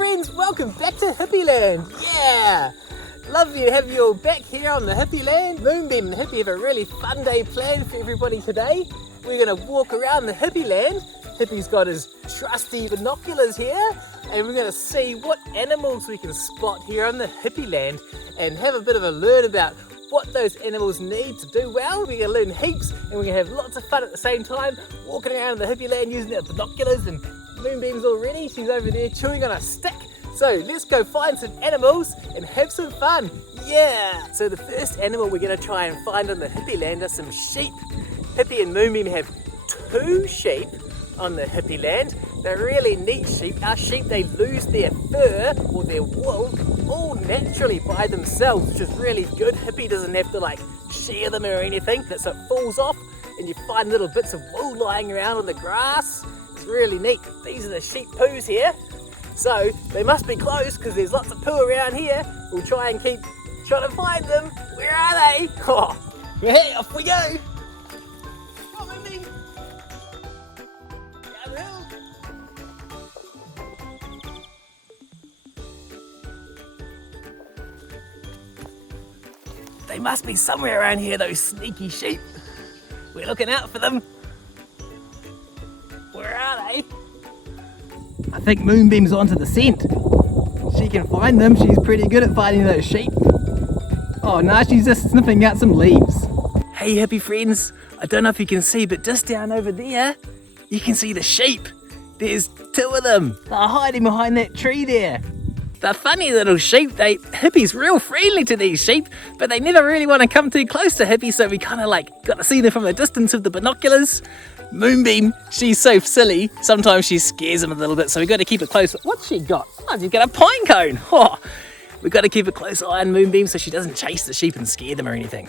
friends, welcome back to Hippyland. Yeah! Lovely to have you all back here on the Hippyland. Moonbeam and Hippy have a really fun day planned for everybody today. We're going to walk around the Hippyland. Hippy's got his trusty binoculars here, and we're going to see what animals we can spot here on the Hippyland and have a bit of a learn about what those animals need to do well. We're going to learn heaps, and we're going to have lots of fun at the same time, walking around the Hippyland using our binoculars. And Moonbeam's all ready. She's over there chewing on a stick. So let's go find some animals and have some fun. Yeah! So the first animal we're going to try and find on the Hippyland are some sheep. Hippy and Moonbeam have 2 sheep on the Hippyland. They're really neat sheep. Our sheep, they lose their fur or their wool all naturally by themselves, which is really good. Hippy doesn't have to shear them or anything. So it falls off and you find little bits of wool lying around on the grass. It's really neat. These are the sheep poos here. So they must be close because there's lots of poo around here. We'll try and keep trying to find them. Where are they? Oh, hey, off we go. Come on, Moonbeam. Down the hill. They must be somewhere around here, those sneaky sheep. We're looking out for them. Where are they? I think Moonbeam's onto the scent. She can find them. She's pretty good at finding those sheep. Oh no, she's just sniffing out some leaves. Hey Hippy friends, I don't know if you can see, but just down over there, you can see the sheep. There's 2 of them. They're hiding behind that tree there. They're funny little sheep. Hippy's real friendly to these sheep, but they never really want to come too close to Hippy, so we kind of got to see them from a distance with the binoculars. Moonbeam, she's so silly. Sometimes she scares them a little bit, so we got to keep it close. What's she got? Oh, she's got a pine cone. Oh, we got to keep a close eye on Moonbeam so she doesn't chase the sheep and scare them or anything.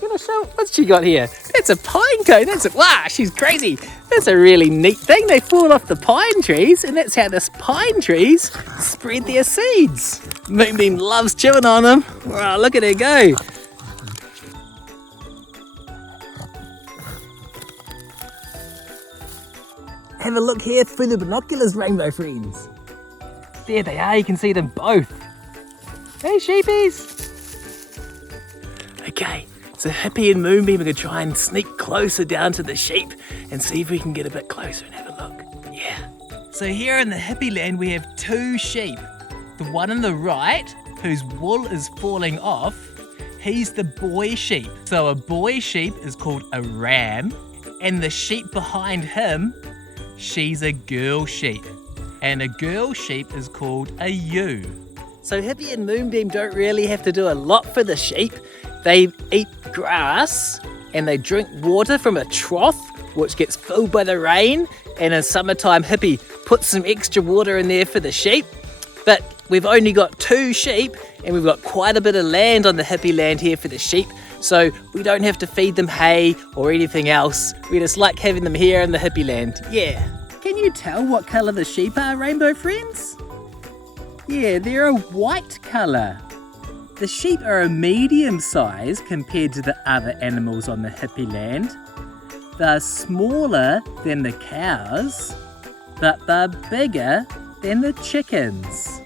Gonna show what's she got here? It's a pine cone. Wow, she's crazy. That's a really neat thing. They fall off the pine trees, and that's how the pine trees spread their seeds. Moonbeam loves chewing on them. Wow, look at her go. Have a look here through the binoculars, rainbow friends. There they are, you can see them both. Hey sheepies! Okay, so Hippy and Moonbeam are going to try and sneak closer down to the sheep and see if we can get a bit closer and have a look. Yeah. So here in the Hippyland we have 2 sheep. The one on the right, whose wool is falling off, he's the boy sheep. So a boy sheep is called a ram, and the sheep behind him, she's a girl sheep, and a girl sheep is called a ewe. So Hippy and Moonbeam don't really have to do a lot for the sheep. They eat grass and they drink water from a trough which gets filled by the rain, and in summertime Hippy puts some extra water in there for the sheep. But we've only got 2 sheep and we've got quite a bit of land on the Hippyland here for the sheep, so we don't have to feed them hay or anything else. We just like having them here in the Hippyland. Yeah. Can you tell what colour the sheep are, rainbow friends? Yeah, they're a white colour. The sheep are a medium size compared to the other animals on the Hippyland. They're smaller than the cows, but they're bigger than the chickens.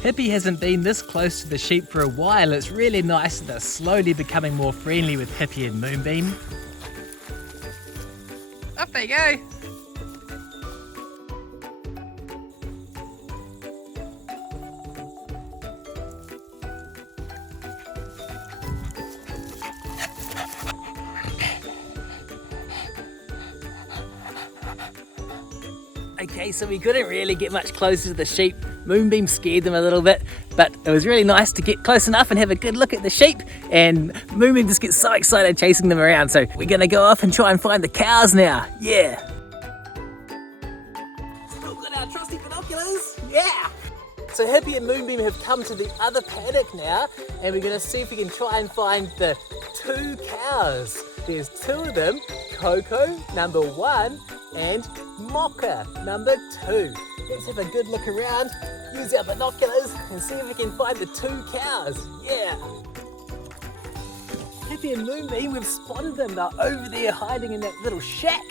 Hippy hasn't been this close to the sheep for a while. It's really nice that they're slowly becoming more friendly with Hippy and Moonbeam. Up they go. Okay, so we couldn't really get much closer to the sheep. Moonbeam scared them a little bit, but it was really nice to get close enough and have a good look at the sheep, and Moonbeam just gets so excited chasing them around. So we're gonna go off and try and find the cows now. Yeah. Still got our trusty binoculars. Yeah. So Hippy and Moonbeam have come to the other paddock now, and we're gonna see if we can try and find the 2 cows. There's 2 of them, Coco, number 1, and Mocha, number 2. Let's have a good look around, use our binoculars, and see if we can find the 2 cows. Yeah. Hippy and Moonbeam, we've spotted them. They're over there hiding in that little shack.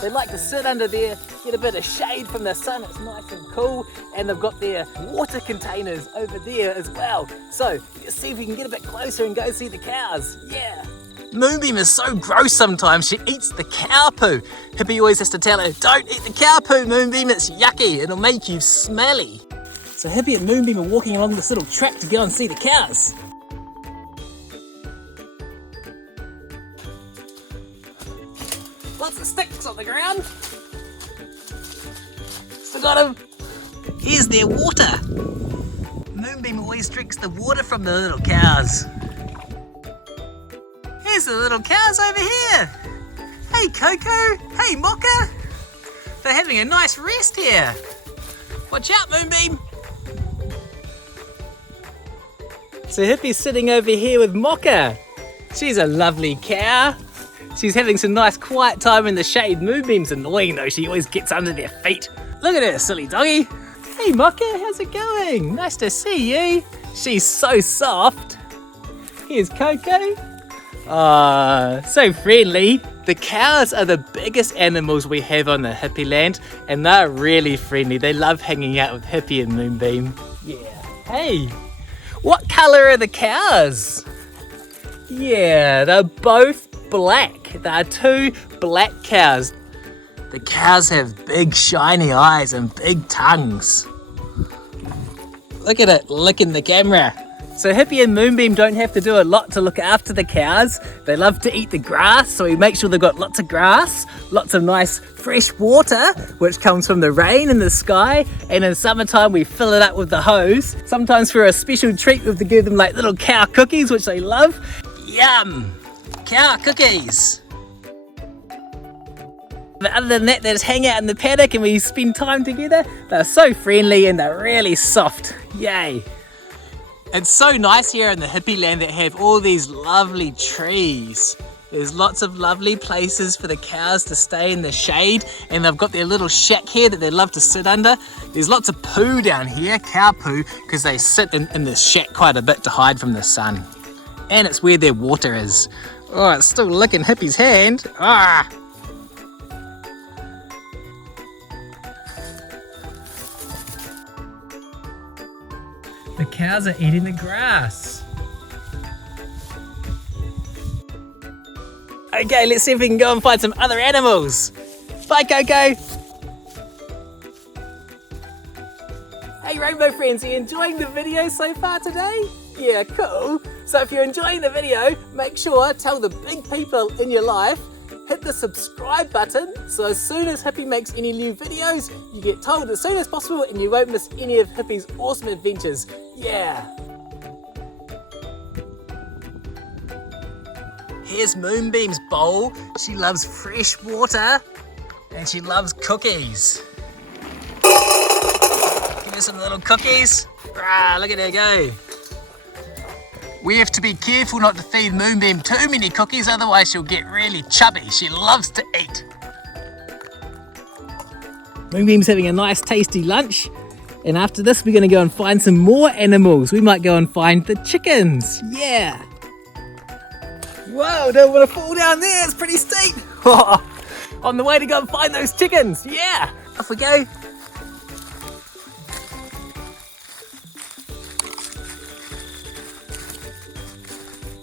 They like to sit under there, get a bit of shade from the sun. It's nice and cool. And they've got their water containers over there as well. So let's see if we can get a bit closer and go see the cows. Yeah. Moonbeam is so gross sometimes. She eats the cow poo. Hippy always has to tell her, don't eat the cow poo, Moonbeam. It's yucky. It'll make you smelly. So Hippy and Moonbeam are walking along this little track to go and see the cows. Lots of sticks on the ground. Still got them. Here's their water. Moonbeam always drinks the water from the little cows. Here's the little cows over here. Hey Coco, hey Mocha. They're having a nice rest here. Watch out, Moonbeam. So Hippy's sitting over here with Mocha. She's a lovely cow. She's having some nice quiet time in the shade. Moonbeam's annoying though, she always gets under their feet. Look at her, silly doggy. Hey Mocha, how's it going? Nice to see you. She's so soft. Here's Coco. So friendly. The cows are the biggest animals we have on the Hippyland, and they're really friendly. They love hanging out with Hippy and Moonbeam. Yeah. Hey, what colour are the cows? Yeah, they're both black. They're two black cows. The cows have big shiny eyes and big tongues. Look at it, licking the camera. So Hippy and Moonbeam don't have to do a lot to look after the cows. They love to eat the grass, so we make sure they've got lots of grass, lots of nice fresh water, which comes from the rain in the sky, and in summertime we fill it up with the hose. Sometimes for a special treat we have to give them like little cow cookies, which they love. Yum! Cow cookies! But other than that, they just hang out in the paddock and we spend time together. They're so friendly and they're really soft. Yay! It's so nice here in the Hippyland that have all these lovely trees. There's lots of lovely places for the cows to stay in the shade, and they've got their little shack here that they love to sit under. There's lots of poo down here, cow poo, because they sit in this shack quite a bit to hide from the sun. And it's where their water is. Oh, it's still licking Hippy's hand. Ah! The cows are eating the grass. Okay, let's see if we can go and find some other animals. Bye, Coco. Hey, Rainbow friends, are you enjoying the video so far today? Yeah, cool. So if you're enjoying the video, make sure to tell the big people in your life, hit the subscribe button, so as soon as Hippy makes any new videos, you get told as soon as possible and you won't miss any of Hippy's awesome adventures. Yeah. Here's Moonbeam's bowl. She loves fresh water and she loves cookies. Give her some little cookies. Rah, look at her go. We have to be careful not to feed Moonbeam too many cookies, otherwise she'll get really chubby. She loves to eat. Moonbeam's having a nice tasty lunch, and after this we're going to go and find some more animals. We might go and find the chickens. Yeah. Whoa, don't want to fall down there, it's pretty steep. On the way to go and find those chickens. Yeah, off we go.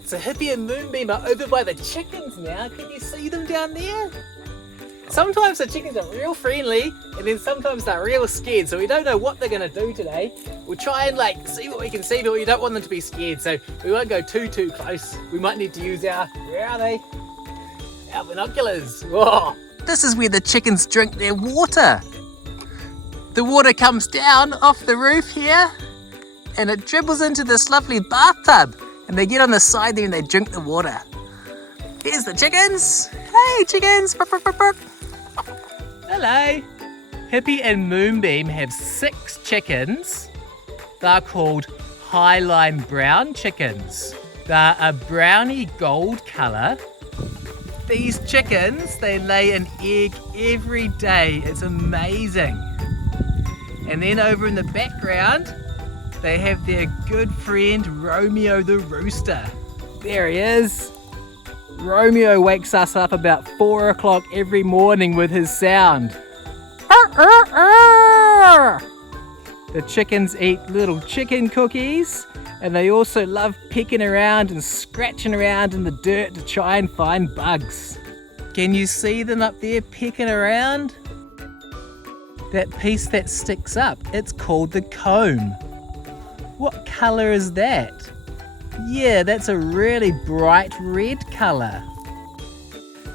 So Hippy and Moonbeam are over by the chickens now. Can you see them down there? Sometimes the chickens are real friendly and then sometimes they're real scared. So we don't know what they're going to do today. We'll try and see what we can see, but we don't want them to be scared. So we won't go too close. We might need to use our, where are they? Our binoculars. Whoa. This is where the chickens drink their water. The water comes down off the roof here and it dribbles into this lovely bathtub. And they get on the side there and they drink the water. Here's the chickens. Hey, chickens. Burp, burp, burp, burp. Hello. Hippy and Moonbeam have 6 chickens. They're called Highline Brown chickens. They're a browny gold colour. These chickens, they lay an egg every day. It's amazing. And then over in the background, they have their good friend Romeo the rooster. There he is. Romeo wakes us up about 4 o'clock every morning with his sound. The chickens eat little chicken cookies, and they also love pecking around and scratching around in the dirt to try and find bugs. Can you see them up there pecking around? That piece that sticks up, it's called the comb. What colour is that? Yeah, that's a really bright red colour.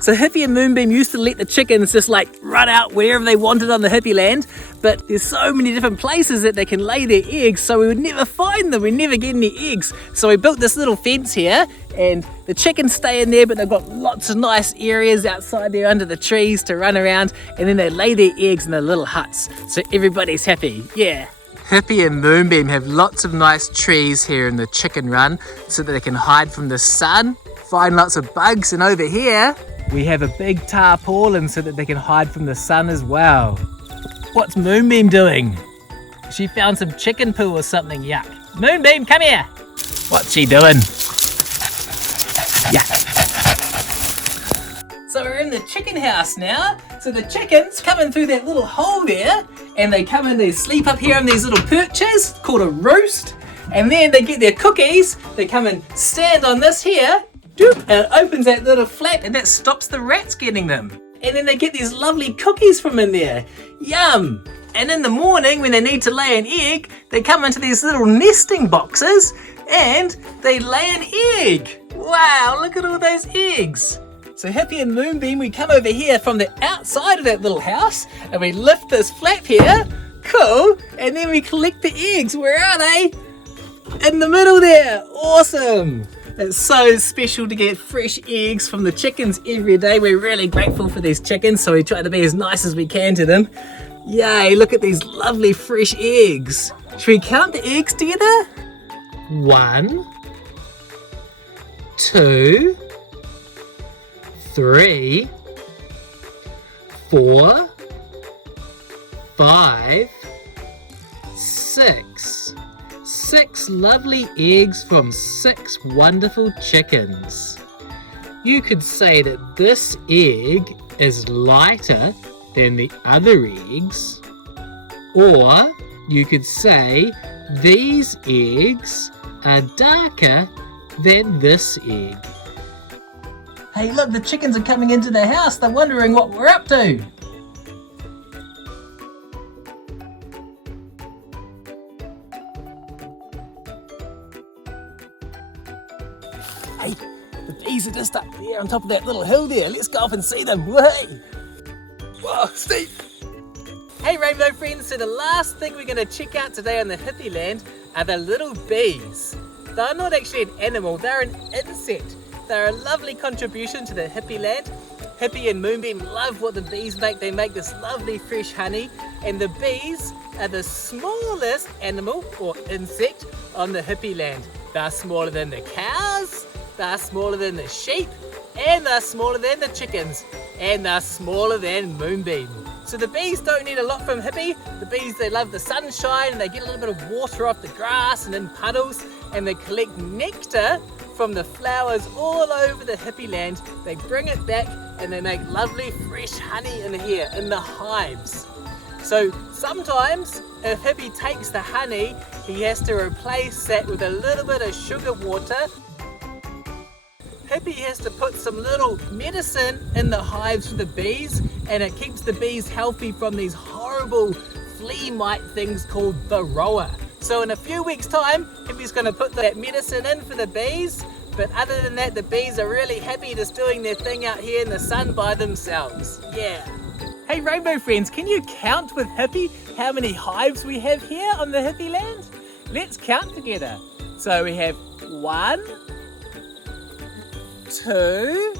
So Hippy and Moonbeam used to let the chickens just like run out wherever they wanted on the Hippyland, but there's so many different places that they can lay their eggs, so we would never find them, we'd never get any eggs. So we built this little fence here, and the chickens stay in there, but they've got lots of nice areas outside there under the trees to run around, and then they lay their eggs in the little huts, so everybody's happy, yeah. Hippy and Moonbeam have lots of nice trees here in the chicken run, so that they can hide from the sun, find lots of bugs, and over here, we have a big tarpaulin so that they can hide from the sun as well. What's Moonbeam doing? She found some chicken poo or something, yuck. Moonbeam, come here. What's she doing? Yuck. So we're in the chicken house now. So the chickens come in through that little hole there, and they come in, they sleep up here on these little perches called a roost, and then they get their cookies, they come and stand on this here, and it opens that little flap, and that stops the rats getting them. And then they get these lovely cookies from in there. Yum! And in the morning, when they need to lay an egg, they come into these little nesting boxes and they lay an egg. Wow, look at all those eggs. So Hippy and Moonbeam, we come over here from the outside of that little house and we lift this flap here. Cool. And then we collect the eggs. Where are they? In the middle there. Awesome. It's so special to get fresh eggs from the chickens every day. We're really grateful for these chickens, so we try to be as nice as we can to them. Yay, look at these lovely fresh eggs. Should we count the eggs together? 1, 2, 3, 4, 5, 6. 6 lovely eggs from 6 wonderful chickens. You could say that this egg is lighter than the other eggs, or you could say these eggs are darker than this egg. Hey look, the chickens are coming into the house. They're wondering what we're up to. Hey, the bees are just up there on top of that little hill there. Let's go up and see them. Hey! Whoa, Steve! Hey Rainbow friends, so the last thing we're going to check out today on the Hippyland are the little bees. They're not actually an animal, they're an insect. They're a lovely contribution to the Hippyland. Hippy and Moonbeam love what the bees make. They make this lovely fresh honey, and the bees are the smallest animal or insect on the Hippyland. They're smaller than the cows, they're smaller than the sheep, and they're smaller than the chickens, and they're smaller than Moonbeam. So the bees don't need a lot from Hippy. The bees, they love the sunshine, and they get a little bit of water off the grass and in puddles, and they collect nectar from the flowers all over the Hippyland. They bring it back and they make lovely fresh honey in here in the hives. So sometimes if Hippy takes the honey, he has to replace that with a little bit of sugar water. Hippy has to put some little medicine in the hives for the bees, and it keeps the bees healthy from these horrible flea mite things called varroa. So in a few weeks time, Hippy's going to put that medicine in for the bees, but other than that, the bees are really happy just doing their thing out here in the sun by themselves. Yeah. Hey Rainbow friends, can you count with Hippy how many hives we have here on the Hippyland? Let's count together. So we have 1, 2,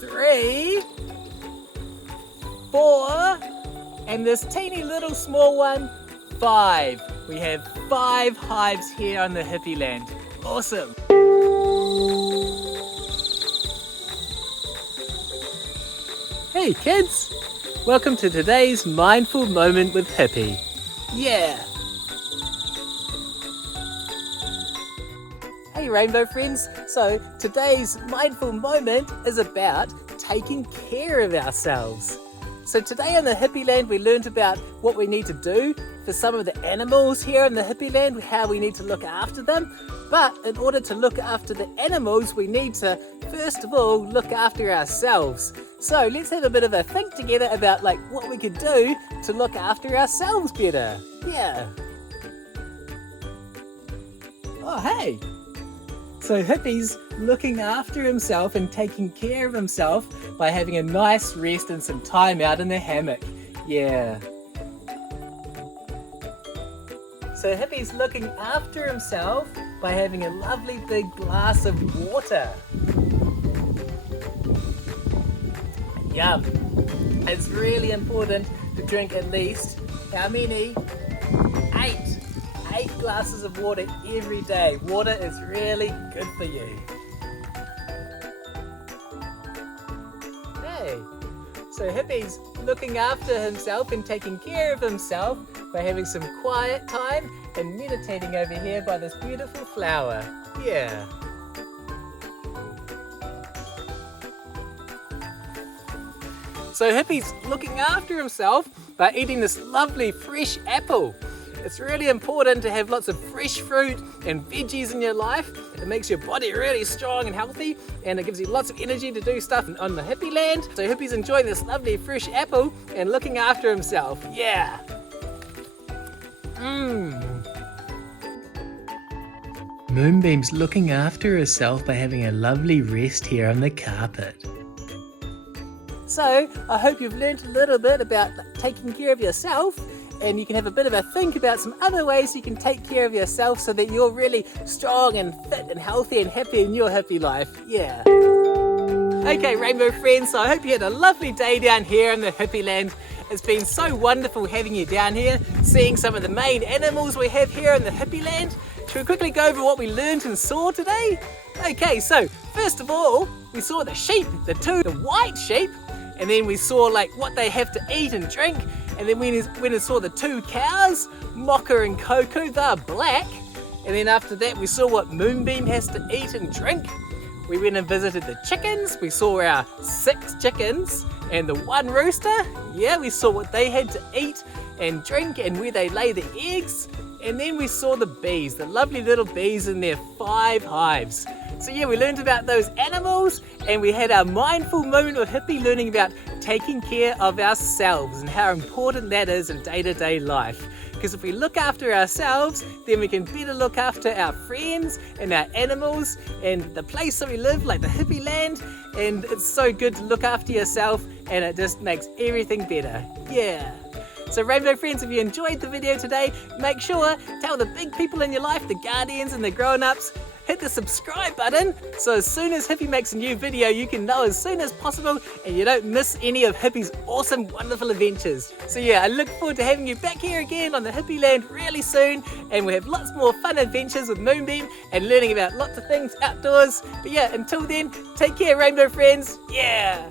3, 4, and this teeny little small one, 5. We have 5 hives here on the Hippyland. Awesome. Hey kids, welcome to today's mindful moment with Hippy. Yeah. Hey Hey Rainbow friends, so today's mindful moment is about taking care of ourselves. So today in the Hippyland we learned about what we need to do for some of the animals here in the Hippyland, how we need to look after them. But in order to look after the animals, we need to first of all look after ourselves. So let's have a bit of a think together about what we could do to look after ourselves better. Yeah. Oh hey! So Hippy's looking after himself and taking care of himself by having a nice rest and some time out in the hammock. Yeah. So Hippy's looking after himself by having a lovely big glass of water. Yum. It's really important to drink at least, how many? 8 glasses of water every day. Water is really good for you. Hey, so Hippy's looking after himself and taking care of himself by having some quiet time and meditating over here by this beautiful flower. Yeah. So Hippy's looking after himself by eating this lovely fresh apple. It's really important to have lots of fresh fruit and veggies in your life. It makes your body really strong and healthy, and it gives you lots of energy to do stuff on the Hippyland. So Hippy's enjoying this lovely fresh apple and looking after himself. Yeah. Moonbeam's looking after herself by having a lovely rest here on the carpet. So I hope you've learned a little bit about taking care of yourself, and you can have a bit of a think about some other ways you can take care of yourself so that you're really strong and fit and healthy and happy in your happy life. Yeah. Okay, Rainbow friends, so I hope you had a lovely day down here in the Hippyland. It's been so wonderful having you down here, seeing some of the main animals we have here in the Hippyland. Should we quickly go over what we learned and saw today? Okay, so first of all, we saw the sheep, the white sheep, and then we saw what they have to eat and drink. And then we went and saw the 2 cows, Mocha and Coco, they're black. And then after that we saw what Moonbeam has to eat and drink. We went and visited the chickens. We saw our 6 chickens and the 1 rooster. Yeah, we saw what they had to eat and drink and where they lay the eggs. And then we saw the bees, the lovely little bees in their 5 hives. So yeah, we learned about those animals, and we had our mindful moment with Hippy learning about taking care of ourselves and how important that is in day-to-day life. Because if we look after ourselves, then we can better look after our friends and our animals and the place that we live, like the Hippyland. And it's so good to look after yourself, and it just makes everything better. Yeah. So Rainbow friends, if you enjoyed the video today, make sure to tell the big people in your life, the guardians and the grown-ups, hit the subscribe button so as soon as Hippy makes a new video you can know as soon as possible and you don't miss any of Hippy's awesome wonderful adventures. So yeah, I look forward to having you back here again on the Hippyland really soon, and we have lots more fun adventures with Moonbeam and learning about lots of things outdoors. But yeah, until then, take care Rainbow friends. Yeah!